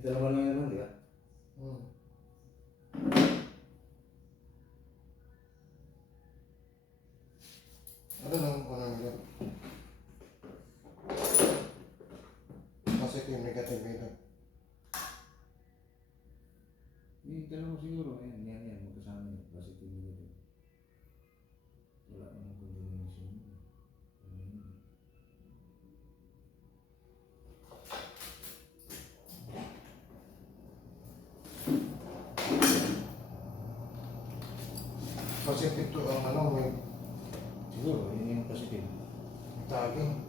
May dalawa lang yun naman, di ba? Ano lang ko lang yun? Positive, negative ito. Yung dalawa siguro, yan, magkasama yun. Positive negative. Wala namang combination. Positive to ang ano, may Siguro, yun yung positive. tagging.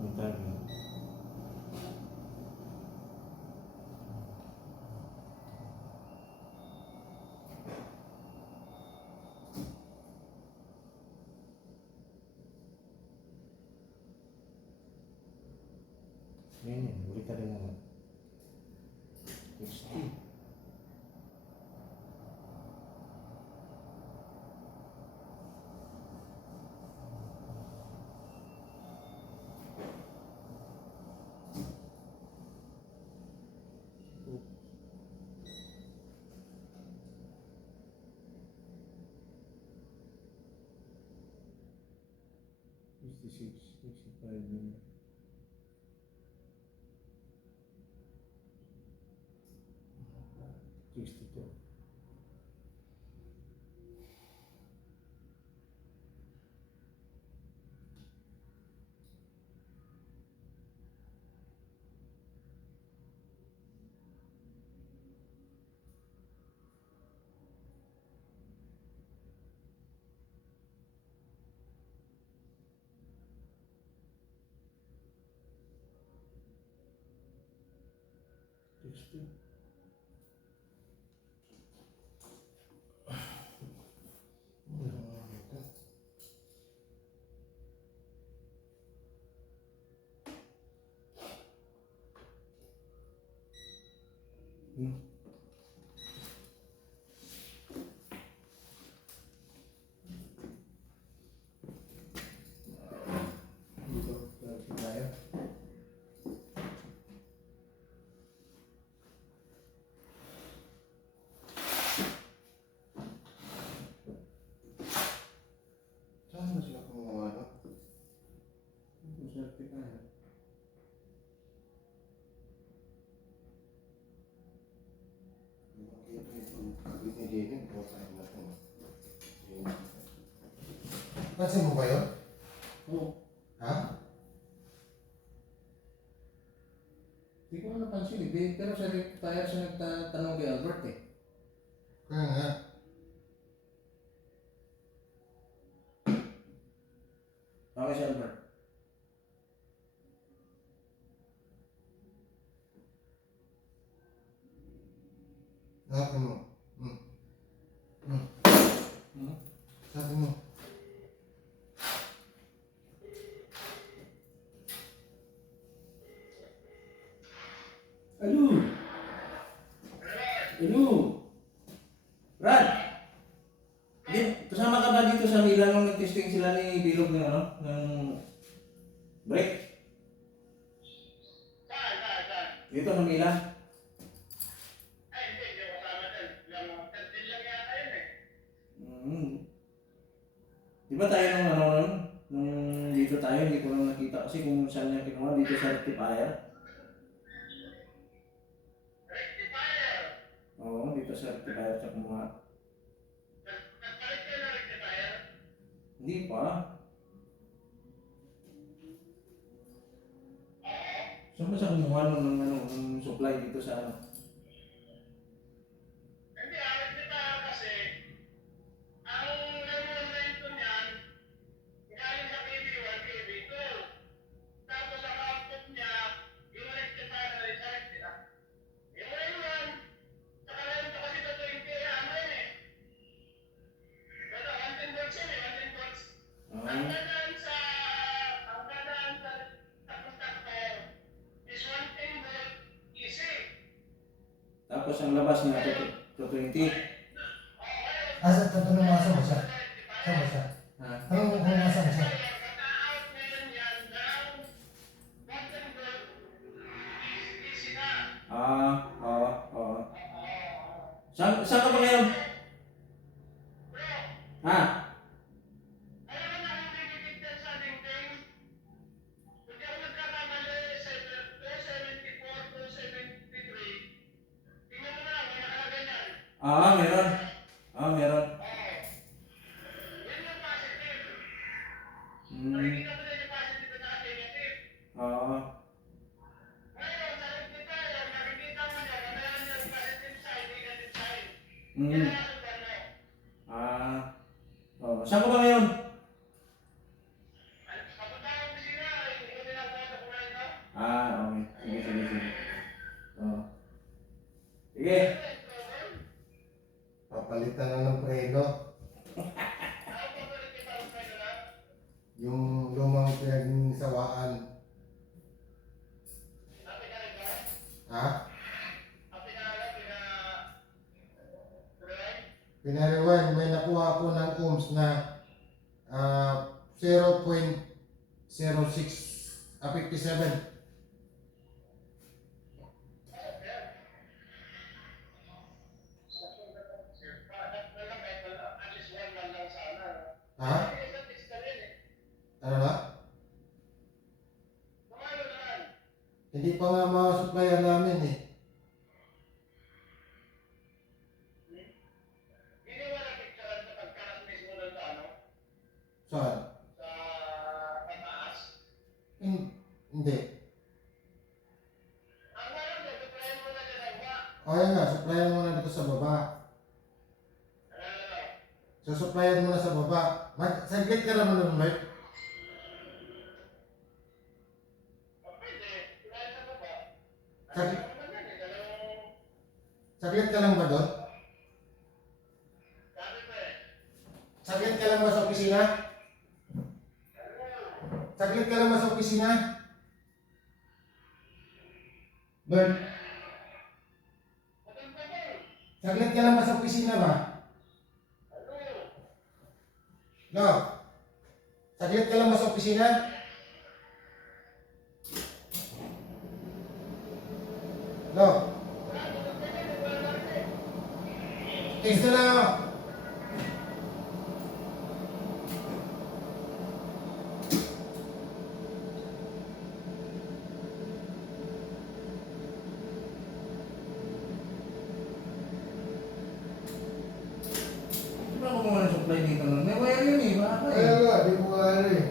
Yung tagging. Yan, ulit ka rin naman. 60. Six, 65 yun. 62. Dito, lagi tayo. Saan na sila kumuha, no? Swerte ka. Pansin mo ba yun? Oo. Ha? Hindi ko na napansin eh. Pero sa retire siya nagtatanong kay Albert eh. Kaya nga. Bakit si Albert? Sabi mo. Sabi mo. Hello! Hello! Brad! Kasama ka ba dito sa Milan nung nag-testing sila ni Bilog ng ano? Ng brake? Dito sa Milan? Di ba tayo nung ano nun? Nung dito tayo, hindi ko lang nakita kasi kung saan niya kinuha dito sa rectifier. Oo, dito sa rectifier siya kumuha. Hindi pa. Saan ba siya kumuha ng supply dito sa ano? Tapos ang labas niya, 220. Asa, tatanong mo asa mo siya? Saan mo siya? Ha? Tanong mo kung asa mo siya? Oo. Meron. Meron. Hmm. Oo. Hmm. Ah. Saan ka ba ngayon? Okay. Sige. Oo. Sige. Papalitan na ng preno. Yung lumang pinagsawaan. Ha? Pinarewind, may nakuha ako ng ohms na 0.0657. Ha? Ano ba? Hindi pa nga ma-supplyan namin eh. Saan? Hindi. O yan nga, supplyan mo na dito sa baba. So, supplyan mo na sa baba. Saglit ka naman ng mic. Saglit ka lang ba doon? Saglit ka lang ba sa opisina? Saglit ka lang ba sa opisina? Bert? Saglit ka lang ba sa opisina ba? No? Saglit ka lang ba sa opisina? No? Text na lang ako. Di ba ako mga supply dito nun? May wire yun eh. Baka eh. Kaya nga, di ko ano eh.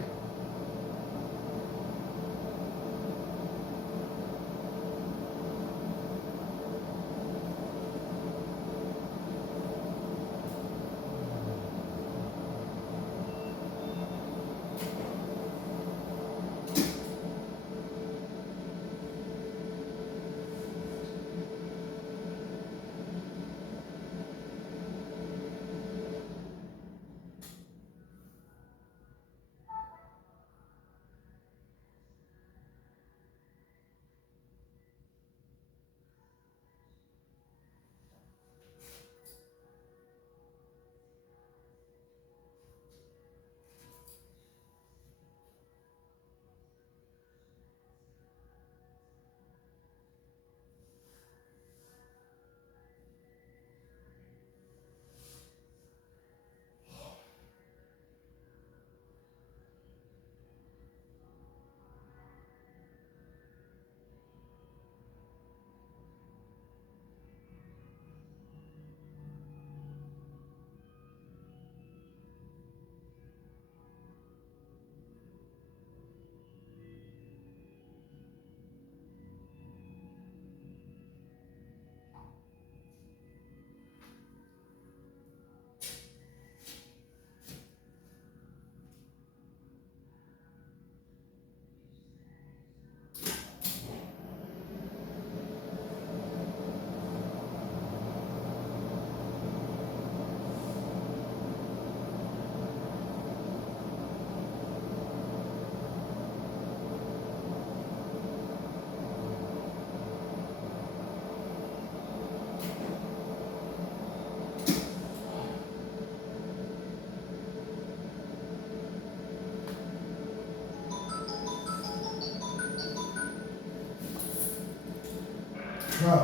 No.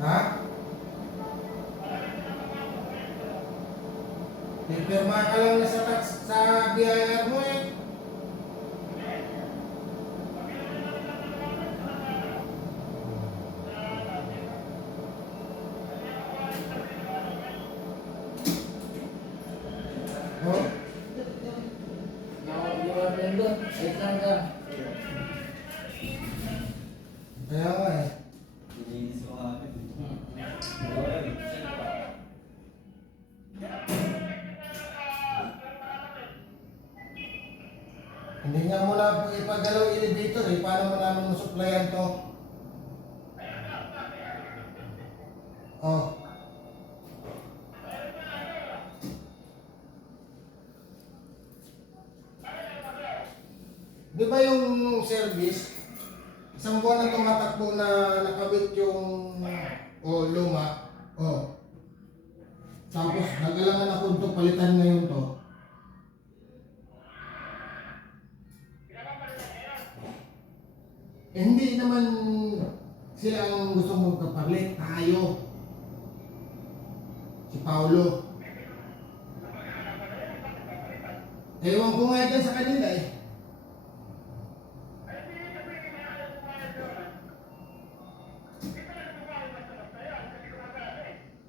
Ha? Pipirma ka lang na sa BIR mo eh. Oh, Nakakalimutan doon. Ay, saan ka? kaya nga eh. Iniinis ko nga agad. Hindi nga mo na ipagalaw yung elevator eh. Paano mo namin masuplayan to? Oh. Di ba yung service, isang buwan na tumatakbo na nakabit yung luma. Oh. Tapos nag-alangan ako ito, palitan ngayon to. Eh, hindi naman sila ang gusto magkapalit, tayo. Si Paulo. Ewan ko nga dyan sa kanila eh.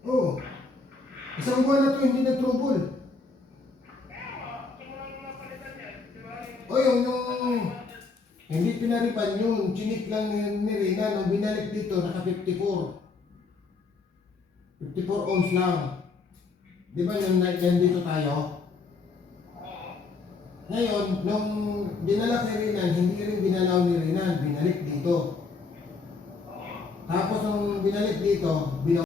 Oo. Isang buwan na to hindi nag-trouble. O yung hindi pinaripan yun, chinik lang ni Rina, nung binalik dito, naka 54. 54 ohms lang. Di ba yung nandito tayo? Ngayon, nung dinala kay Rina, hindi rin binalaw ni Rina, binalik dito. Tapos nung binalik dito,